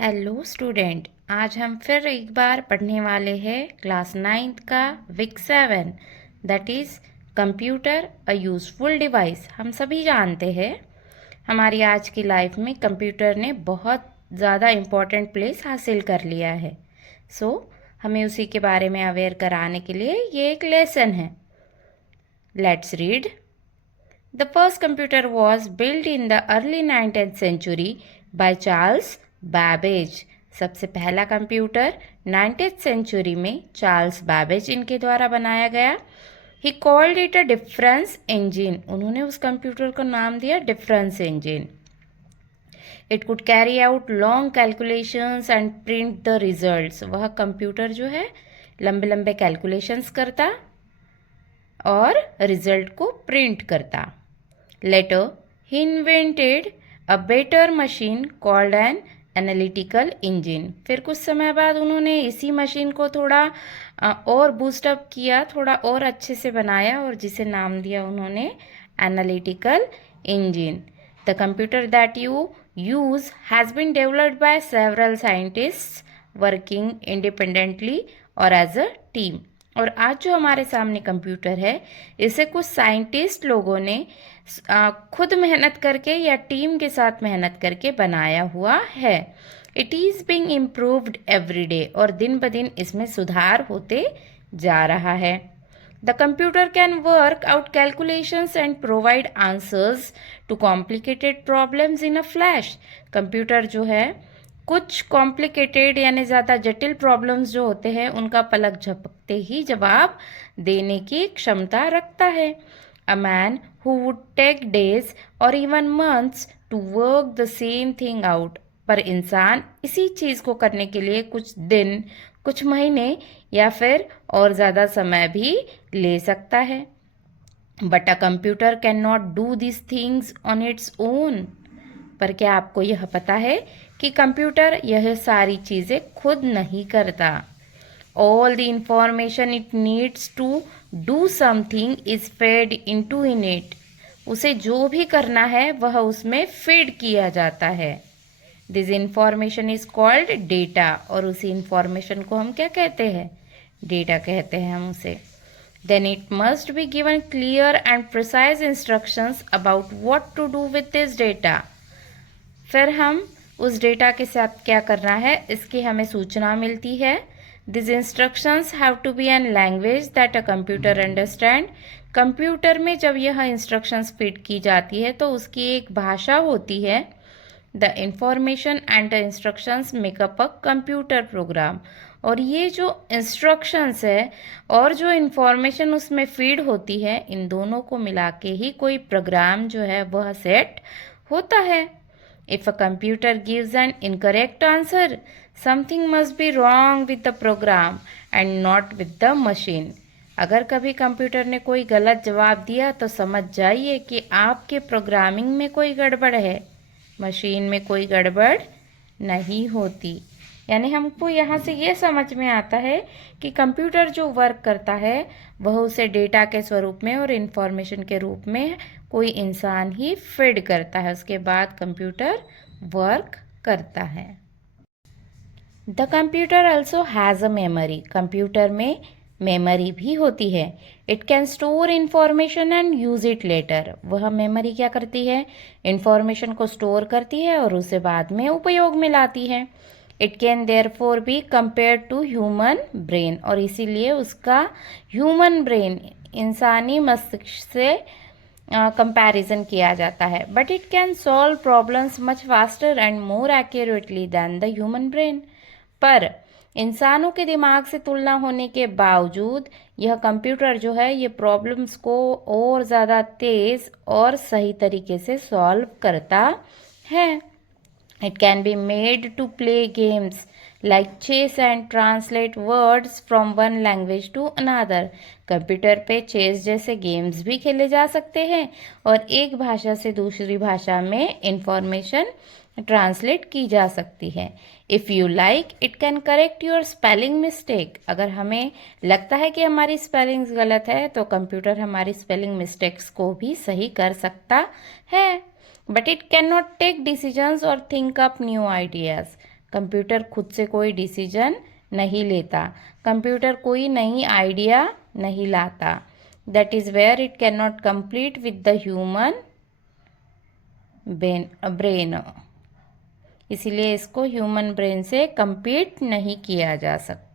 Hello student, आज हम फिर एक बार पढ़ने वाले हैं क्लास 9th का week 7 that is computer a useful device. हम सभी जानते हैं हमारी आज की लाइफ में कंप्यूटर ने बहुत ज़्यादा इम्पोर्टेंट प्लेस हासिल कर लिया है। हमें उसी के बारे में अवेयर कराने के लिए ये एक लेसन है। Let's read. The first computer was built in the early 19th century by Charles Babbage। सबसे पहला कंप्यूटर 19th सेंचुरी में चार्ल्स बैबेज इनके द्वारा बनाया गया। He called it a difference engine। उन्होंने उस कंप्यूटर को नाम दिया difference engine. It could carry out long calculations and print the results। वह कंप्यूटर जो है लंबे लंबे कैलकुलेशंस करता और रिजल्ट को प्रिंट करता। Later, he invented a better machine called an analytical engine। फिर कुछ समय बाद उन्होंने इसी मशीन को थोड़ा और बूस्टअप किया, थोड़ा और अच्छे से बनाया और जिसे नाम दिया उन्होंने analytical engine. The computer that you use has been developed by several scientists working independently और एज अ टीम। और आज जो हमारे सामने कंप्यूटर है, इसे कुछ साइंटिस्ट लोगों ने खुद मेहनत करके या टीम के साथ मेहनत करके बनाया हुआ है। It is being improved every day. और दिन ब दिन इसमें सुधार होते जा रहा है। The computer can work out calculations and provide answers to complicated problems in a flash. Computer जो है कुछ कॉम्प्लिकेटेड यानी ज़्यादा जटिल प्रॉब्लम्स जो होते हैं उनका पलक झपकते ही जवाब देने की क्षमता रखता है। A man who would take days or even months to work the same thing out। पर इंसान इसी चीज़ को करने के लिए कुछ दिन, कुछ महीने या फिर और ज़्यादा समय भी ले सकता है। But a computer can not do this things on its own. पर क्या आपको यह पता है कि कंप्यूटर यह सारी चीज़ें खुद नहीं करता। All the information it needs to do something is fed into in it। उसे जो भी करना है वह उसमें फीड किया जाता है। This information is called data. और उसी इंफॉर्मेशन को हम क्या कहते हैं? डेटा कहते हैं हम उसे। Then it must be given clear and precise instructions about what to do with this data. फिर हम उस डेटा के साथ क्या करना है इसकी हमें सूचना मिलती है। These instructions have to be in language that a computer understand। Computer में जब यह इंस्ट्रक्शंस फीड की जाती है तो उसकी एक भाषा होती है। The information and the instructions makeup a computer program. और ये जो इंस्ट्रक्शंस है और जो इंफॉर्मेशन उसमें फीड होती है, इन दोनों को मिला के ही कोई प्रोग्राम जो है वह सेट होता है। If a computer gives an incorrect answer, something must be wrong with the program and not with the machine। अगर कभी कंप्यूटर ने कोई गलत जवाब दिया तो समझ जाइए कि आपके प्रोग्रामिंग में कोई गड़बड़ है, मशीन में कोई गड़बड़ नहीं होती। यानी हमको यहाँ से ये समझ में आता है कि कंप्यूटर जो वर्क करता है वह उसे डेटा के स्वरूप में और इंफॉर्मेशन के रूप में कोई इंसान ही फीड करता है, उसके बाद कंप्यूटर वर्क करता है। The computer also has a memory. Computer में मेमोरी भी होती है। It can store information and use it later. वह मेमोरी क्या करती है? इंफॉर्मेशन को स्टोर करती है और उसे बाद में उपयोग में लाती है। It can therefore be compare to human brain. और इसीलिए उसका ह्यूमन ब्रेन, इंसानी मस्तिष्क से कंपैरिजन किया जाता है। But it can solve problems much faster and more accurately than the human brain. पर इंसानों के दिमाग से तुलना होने के बावजूद यह कंप्यूटर जो है ये प्रॉब्लम्स को और ज़्यादा तेज़ और सही तरीके से सॉल्व करता है। It can be made to play games like chess and translate words from one language to another। Computer पे चेस जैसे गेम्स भी खेले जा सकते हैं और एक भाषा से दूसरी भाषा में इंफॉर्मेशन ट्रांसलेट की जा सकती है। If you like it can correct your spelling mistake. अगर हमें लगता है कि हमारी स्पेलिंग्स गलत है तो कंप्यूटर हमारी स्पेलिंग मिस्टेक्स को भी सही कर सकता है। But it can not take decisions और think up new ideas. Computer खुद से कोई डिसीजन नहीं लेता, कंप्यूटर कोई नई आइडिया नहीं लाता। That is where it can not complete with the human brain, इसीलिए इसको ह्यूमन ब्रेन से compete नहीं किया जा सकता।